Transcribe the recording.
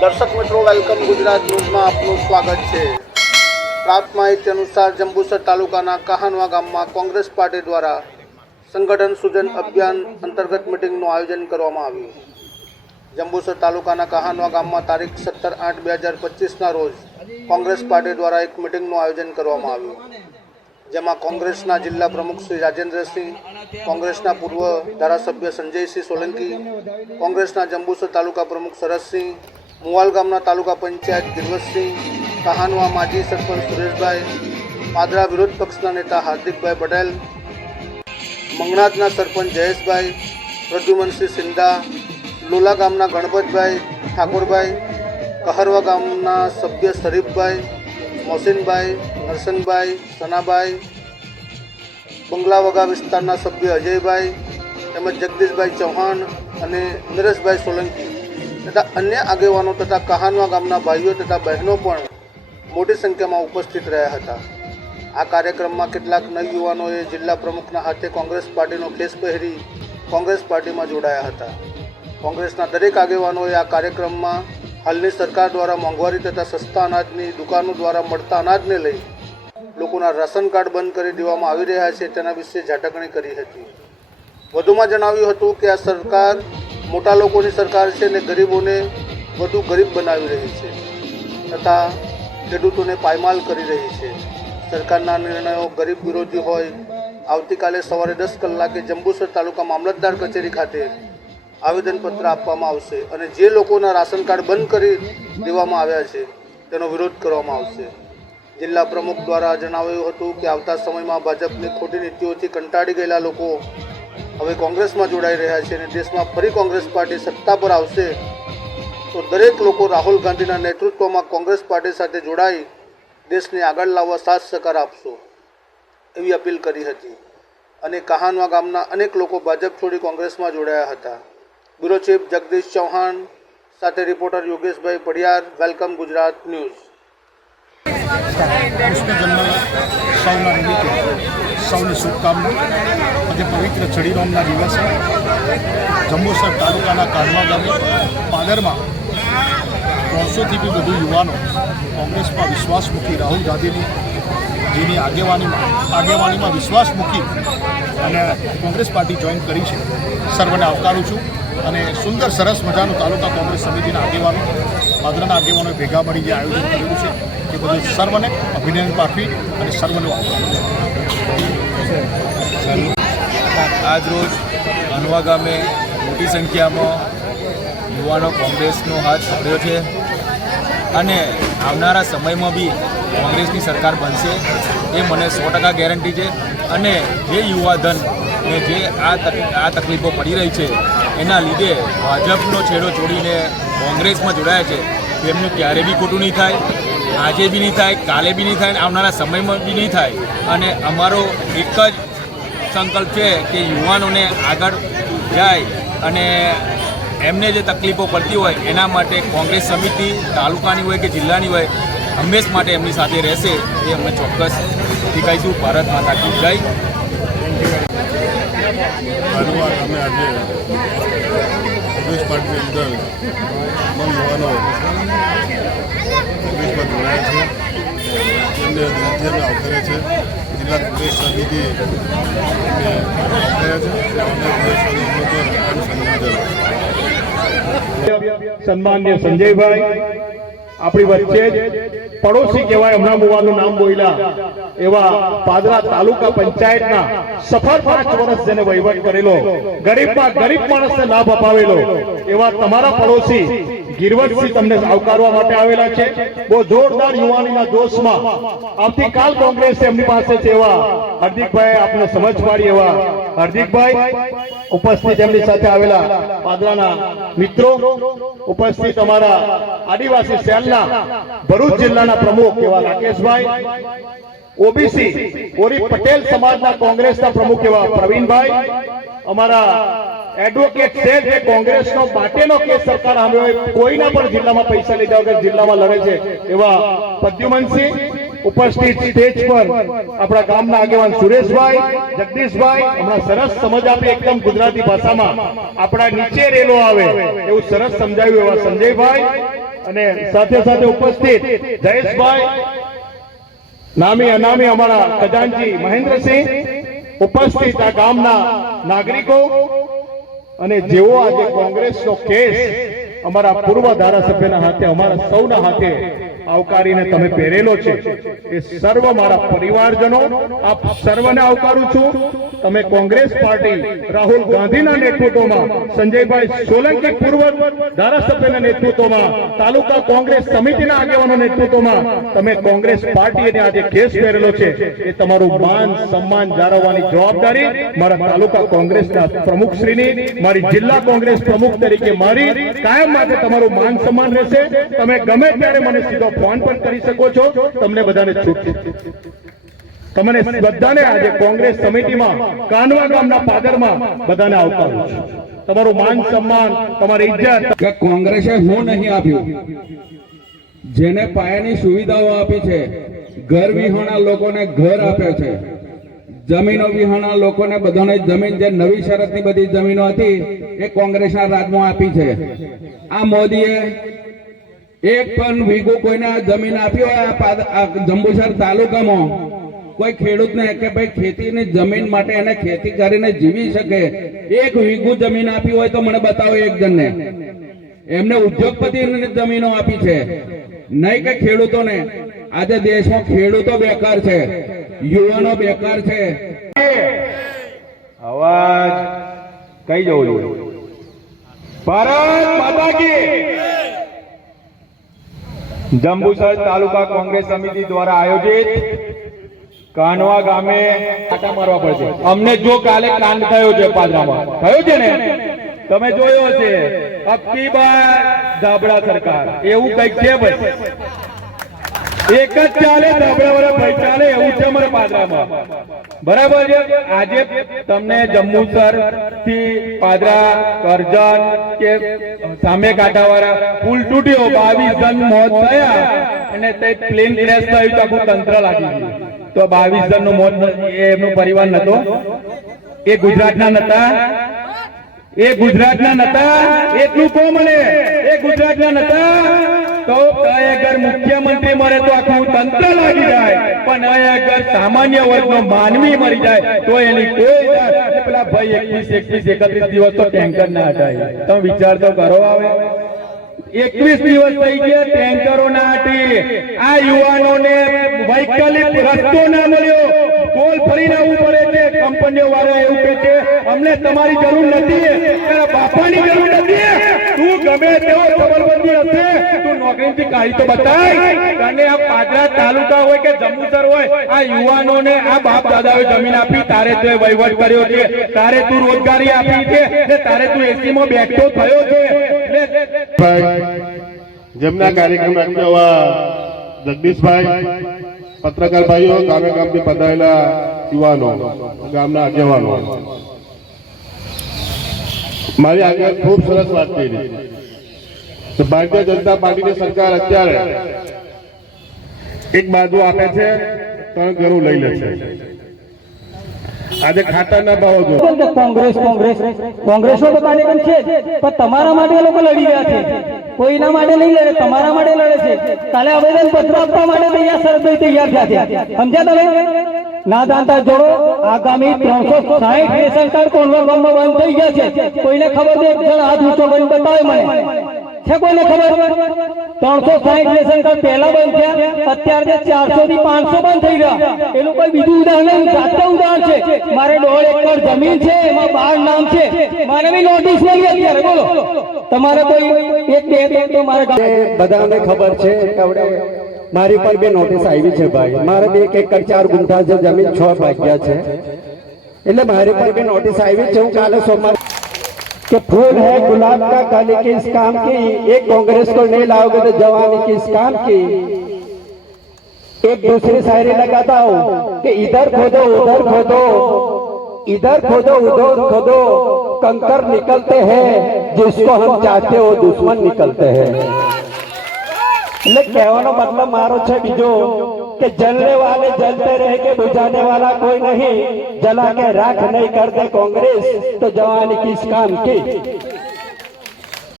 દર્શક મિત્રો, વેલકમ ગુજરાત ન્યૂઝમાં આપનું સ્વાગત છે. પ્રાપ્ત માહિતી અનુસાર જંબુસર તાલુકાના કહાનવા ગામમાં કોંગ્રેસ પાર્ટી દ્વારા સંગઠન સૂજન અભિયાન અંતર્ગત મિટિંગનું આયોજન કરવામાં આવ્યું. જંબુસર તાલુકાના કહાનવા ગામમાં તારીખ સત્તર આઠ બે હજાર પચીસના રોજ કોંગ્રેસ પાર્ટી દ્વારા એક મિટિંગનું આયોજન કરવામાં આવ્યું. જેમાં કોંગ્રેસના જિલ્લા પ્રમુખ શ્રી રાજેન્દ્રસિંહ, કોંગ્રેસના પૂર્વ ધારાસભ્ય સંજયસિંહ સોલંકી, કોંગ્રેસના જંબુસર તાલુકા પ્રમુખ શરદસિંહ મુવાલ ગામના તાલુકા પંચાયત ગિરવતસિંહ કહાનવા માજી સરપંચ સુરેશભાઈ, પાદરા વિરોધ પક્ષના નેતા હાર્દિકભાઈ પટેલ મંગણાતના સરપંચ જયેશભાઈ, પ્રદ્યુમનસિંહ સિંધા, લોલા ગામના ગણપતભાઈ ઠાકોરભાઈ, કહરવા ગામના સભ્ય શરીફભાઈ મોહસિનભાઈ નરસનભાઈ સનાભાઈ બંગલાવગા વિસ્તારના સભ્ય અજયભાઈ, તેમજ જગદીશભાઈ ચૌહાણ અને નરેશભાઈ સોલંકી. તથા અન્ય આગેવાનો તથા કહાનવા ગામના ભાઈઓ તથા બહેનો પણ મોટી સંખ્યામાં ઉપસ્થિત રહ્યા હતા. આ કાર્યક્રમમાં કેટલાક નવયુવાનોએ જિલ્લા પ્રમુખના હાથે કોંગ્રેસ પાર્ટીનો ખેસ પહેરી કોંગ્રેસ પાર્ટીમાં જોડાયા હતા. કોંગ્રેસના દરેક આગેવાનોએ આ કાર્યક્રમમાં હાલની સરકાર દ્વારા મોંઘવારી તથા સસ્તા અનાજની દુકાનો દ્વારા મળતા અનાજને લઈ લોકોના રાશન કાર્ડ બંધ કરી દેવામાં આવી રહ્યા છે તેના વિશે ઝાટકણી કરી હતી. વધુમાં જણાવ્યું હતું કે આ સરકાર મોટા લોકોની સરકાર છે અને ગરીબોને વધુ ગરીબ બનાવી રહી છે તથા ખેડૂતોને પાયમાલ કરી રહી છે. સરકારના નિર્ણયો ગરીબ વિરોધી હોય, આવતીકાલે સવારે દસ કલાકે જંબુસર તાલુકા મામલતદાર કચેરી ખાતે આવેદનપત્ર આપવામાં આવશે અને જે લોકોના રાશન કાર્ડ બંધ કરી દેવામાં આવ્યા છે, તેનો વિરોધ કરવામાં આવશે. જિલ્લા પ્રમુખ દ્વારા જણાવ્યું હતું કે આવતા સમયમાં ભાજપની ખોટી નીતિઓથી કંટાળી ગયેલા લોકો હવે કોંગ્રેસમાં જોડાઈ રહ્યા છે અને દેશમાં ફરી કોંગ્રેસ પાર્ટી સત્તા પર આવશે, તો દરેક લોકો રાહુલ ગાંધીના નેતૃત્વમાં કોંગ્રેસ પાર્ટી સાથે જોડાઈ દેશને આગળ લાવવા સાથ સહકાર આપશો, એવી અપીલ કરી હતી. અને કહાનવા ગામના અનેક લોકો ભાજપ છોડી કોંગ્રેસમાં જોડાયા હતા. બ્યુરો ચીફ જગદીશ ચૌહાણ, સાથે reporter Yogeshbhai Padiyar, welcome Gujarat news. સૌના શુભકામના આજે પવિત્ર ચડીરામના દિવસે જંબુસર તાલુકાના કાઢવા ગામે પાદરમાં ત્રણસોથી બી વધુ યુવાનો કોંગ્રેસમાં વિશ્વાસ મૂકી, રાહુલ ગાંધીની જેની આગેવાનીમાં આગેવાનીમાં વિશ્વાસ મૂકી અને કોંગ્રેસ પાર્ટી જોઈન કરી છે. સર્વને આવકારું છું અને સુંદર સરસ મજાનું તાલુકા કોંગ્રેસ સમિતિના આગેવાનો પાદરાના આગેવાનોએ ભેગા મળી જે આયોજન કર્યું છે, એ બધું સર્વને અભિનંદન પાઠવી અને સર્વને આજરોજ આજ અનવા ગામે મોટી સંખ્યામાં યુવાનો કોંગ્રેસનો હાથ પકડ્યો છે અને આવનારા સમયમાં બી કોંગ્રેસની સરકાર બનશે, એ મને સો ટકા ગેરંટી છે. અને જે યુવાધનને જે આ આ તકલીફો પડી રહી છે એના લીધે ભાજપનો છેડો છોડીને કોંગ્રેસમાં જોડાયા છે. તેમનું ક્યારે બી ખોટું નહીં થાય, આજે બી નહીં થાય, કાલે બી નહીં થાય આવનારા સમયમાં બી નહીં થાય. અને અમારો એક જ સંકલ્પ છે કે યુવાનોને આગળ જાય અને એમને જે તકલીફો પડતી હોય એના માટે કોંગ્રેસ સમિતિ તાલુકાની હોય કે જિલ્લાની હોય, હંમેશ માટે એમની સાથે રહેશે એ અમે ચોક્કસ કહીશું. ભારત માતા કી જય. કાઢવા અમે આજે કોંગ્રેસ પાર્ટીની અંદર તમામ કોંગ્રેસમાં જોડાયા છે. તેમને દિલથી અમે આવકારે છે. જિલ્લા કોંગ્રેસ સમિતિ આવકારે સન્માન્ય સંજયભાઈ આપણી વચ્ચે પડોશી કહેવાય, હમણાં મુવાનું નામ બોલ્યા. એવા પાદરા તાલુકા પંચાયતના સફળ પાંચ વર્ષ જેને વહીવટ કરેલો, ગરીબમાં ગરીબ માણસને લાભ અપાવેલો, એવા તમારા પડોશી ગિરવટસિંહ તમને આવકારવા માટે આવેલા છે. બહુ જોરદાર યુવાનીના જોશમાં આવતીકાલ કોંગ્રેસ એમની પાસે છે એવા હાર્દિકભાઈ આપને સમજ પાડી એવા હાર્દિકભાઈ ઉપસ્થિત એમની સાથે આવેલા પાદરાના મિત્રો ઉપસ્થિત અમારા આદિવાસી સેલના ભરૂચ જિલ્લાના પ્રમુખ એવા રાકેશભાઈ, ઓબીસી, ઓરી પટેલ સમાજના કોંગ્રેસના પ્રમુખ એવા પ્રવીણભાઈ, અમારા એડવોકેટ છે જે કોંગ્રેસનો બાટેનો કેસ સરકાર સામે કોઈના પણ જિલ્લામાં પૈસા લીધા વગર જિલ્લામાં લડે છે એવા પ્રદ્યુમનસિંહ ઉપસ્થિત સ્ટેજ પર આપણા ગામના આગેવાન સુરેશભાઈ, જગદીશભાઈ, હમણાં સરસ સમજ આપી એકદમ ગુજરાતી ભાષામાં. આપણા નીચે રેલો આવે એવું સરસ સમજાવ્યું એવા સંજયભાઈ અને સાથે સાથે ઉપસ્થિત જયેશભાઈ, નામી અનામી અમારા ખજાનજી મહેન્દ્રસિંહ, ઉપસ્થિત આ ગામના નાગરિકો અને જેવો આજે કોંગ્રેસનો કેસ અમારા પૂર્વ ધારાસભ્યના હાથે, અમારા સૌના હાથે આવકારીને તમે પહેરેલો છે. એ સર્વ મારા પરિવારજનો, આપ સર્વને આવકારું છું. તમે કોંગ્રેસ પાર્ટી, રાહુલ ગાંધીના નેતૃત્વમાં, સંજયભાઈ સોલંકી પૂર્વ ધારાસભ્યના નેતૃત્વમાં, તાલુકા કોંગ્રેસ સમિતિના આગેવાનો નેતૃત્વમાં, તમે કોંગ્રેસ પાર્ટીને આજે કેસ પહેરેલો છે. એ તમારું માન, સન્માન જાળવવાની જવાબદારી મારા તાલુકા કોંગ્રેસના પ્રમુખશ્રીની મારી જિલ્લા કોંગ્રેસ પ્રમુખ તરીકે મારી. કાયમ માટે તમારું માન, સન્માન રહેશે. તમે ગમે ત્યારે મને સીધો ફોન પણ કરી શકો છો. તમને બધાને છૂટ તમને બધાને આજે કોંગ્રેસ સમિતિમાં કાનવા ગામના પાદરમાં બધાને આવકારું છું. તમારું માન સન્માન, તમારી ઇજ્જત. કોંગ્રેસે હું નહીં આપ્યું. જેને પાયાની સુવિધાઓ આપી છે, ઘર વિહોણા લોકોને ઘર આપે છે. જમીનો વિહોણા લોકોને બધાને જમીન, જે નવી શરતની બધી જમીનો હતી, એ કોંગ્રેસના રાજમાં આપી છે. આ મોદીએ એક પણ વીઘો કોઈને જમીન આપી હોય આ જંબુસર તાલુકામાં, કોઈ ખેડૂતને કે ભાઈ ખેતીની જમીન માટે એને ખેતી કરીને જીવી શકે. એક વીઘું જમીન આપી હોય તો મને બતાવો એક જણને. એમને ઉદ્યોગપતિને જમીનો આપી છે. નહીં કે ખેડૂતોને. આજે દેશમાં ખેડૂતો બેકાર છે. યુવાનો બેકાર છે. અવાજ કઈ જવું જોઈએ? ભારત માતા કી. જંબુસર તાલુકા કોંગ્રેસ સમિતિ દ્વારા આયોજિત કાનવા ગામે આટા મારવા પડશે અમને જો કાલે કાંડ થયો છે પાદરામાં. થયો છે ને? તમે જોયો છે અબકી ધાબળા સરકાર. એવું કંઈક છે ભાઈ. એક જ ચાલે, ધાબળા વાળા ભાઈ ચાલે, એવું છે અમારા પાદરામાં. બરાબર છે. આજે તમને જંબુસરથી પાદરા, કરજણ કે સામે કાંઠાવાળા પુલ તૂટ્યો, બાવીસ જણ મોત થયા અને તે પ્લેન ક્રેશ થયું તો આખું તંત્ર લાગી ગયું. તો બાવીસ જણનું મોત એમનો પરિવાર નતો. એ ગુજરાતના નતા. એ ગુજરાતના નતા. એટલું કો મને એ ગુજરાતના નતા. તો અગર મુખ્યમંત્રી મરે તો આખું તંત્ર લાગી જાય. પણ અગર સામાન્ય વર્ગનો માનવી મરી જાય, તો એની કોઈ પેલા ભાઈ એકવીસ એકવીસ, એકત્રીસ દિવસ તો ટેન્કર ના હટાય. તમે વિચાર તો કરો આવે એકવીસ દિવસ થઈ ગયા, ટેન્કરો ના હટી. આ યુવાનોને વૈકલ્પિક રસ્તો ના મળ્યો. ગોલ ફરીને આવવું પડે છે. કંપનીઓ વાળા એવું કે છે, અમને તમારી જરૂર નથી. બાપાની જરૂર નથી. આ પાદરા આ બાપ દાદાએ જમીન આપી, તારે તું વહીવટ કર્યો છે, તારે તું રોજગારી આપી છે તારે તું એસીમાં બેઠો થયો છે. જેમના કાર્યક્રમ રાખ્યો જગદીશભાઈ, પત્રકાર ભાઈઓ, ગામે ગામથી પધારેલા યુવાનો, ગામના આગેવાનો. મારી આગળ ખૂબ સરસ વાત કરી. તો ભારતીય જનતા પાર્ટીની સરકાર અત્યારે એક બાજુ આપે છે, ત્રણ ઘરું લઈ લે છે. આજે ખાતરના ભાવો જો. કોંગ્રેસ કોંગ્રેસ. કોંગ્રેસો તો કાર્યક્રમ છે પણ તમારા માટે લોકો લડી રહ્યા છે. કોઈના માટે નહીં લડે, તમારા માટે લડે છે. કાલે આવેદન પત્ર આપવા માટે તૈયાર શરતભાઈ તૈયાર થયા છે. સમજ્યા તમે? ના જાણતા જોડો, આગામી ત્રણસો સાહીઠ રેશન કાર્ડ કોન્વર બંધ થઈ ગયા છે. કોઈને ખબર નહીં એક જણ હાથ ઊંચો કરીને બતાવે મને. છે કોઈને ખબર? ત્રણસો સાહીઠ રેશન કાર્ડ પહેલા બંધ થયા. અત્યારે ચારસો થી પાંચસો બંધ થઈ ગયા એનું કોઈ બીજું ઉદાહરણ નહીં. સાચું ઉદાહરણ છે. મારે દોઢ એકર જમીન છે, એમાં બાર નામ છે. મારે બી નોટિસ મળી અત્યારે બોલો. તમારે કોઈ એક, બે તો મારે બધાને ખબર છે કે મારી પર બે નોટિસ આવી છે ભાઈ. મારે બે એક એકર ચાર ગુંઠા જમીન છ ભાગ્યા છે. એટલે મારી પર બે નોટિસ આવી છે. હું કાલે સોમવાર कि फूल है गुलाब का काली किस काम की एक कांग्रेस को नहीं लाओगे तो जवानी किस काम की एक दूसरी शायरी लगाता हूँ कि इधर खोदो उधर खोदो इधर खोदो उधर खोदो कंकर निकलते हैं जिसको हम चाहते हो दुश्मन निकलते हैं એટલે કહેવાનો મતલબ મારો છે બીજો कि जलने वाले जलते रहे के बुझाने वाला कोई नहीं जला के राख नहीं करते कांग्रेस तो जवान किस काम की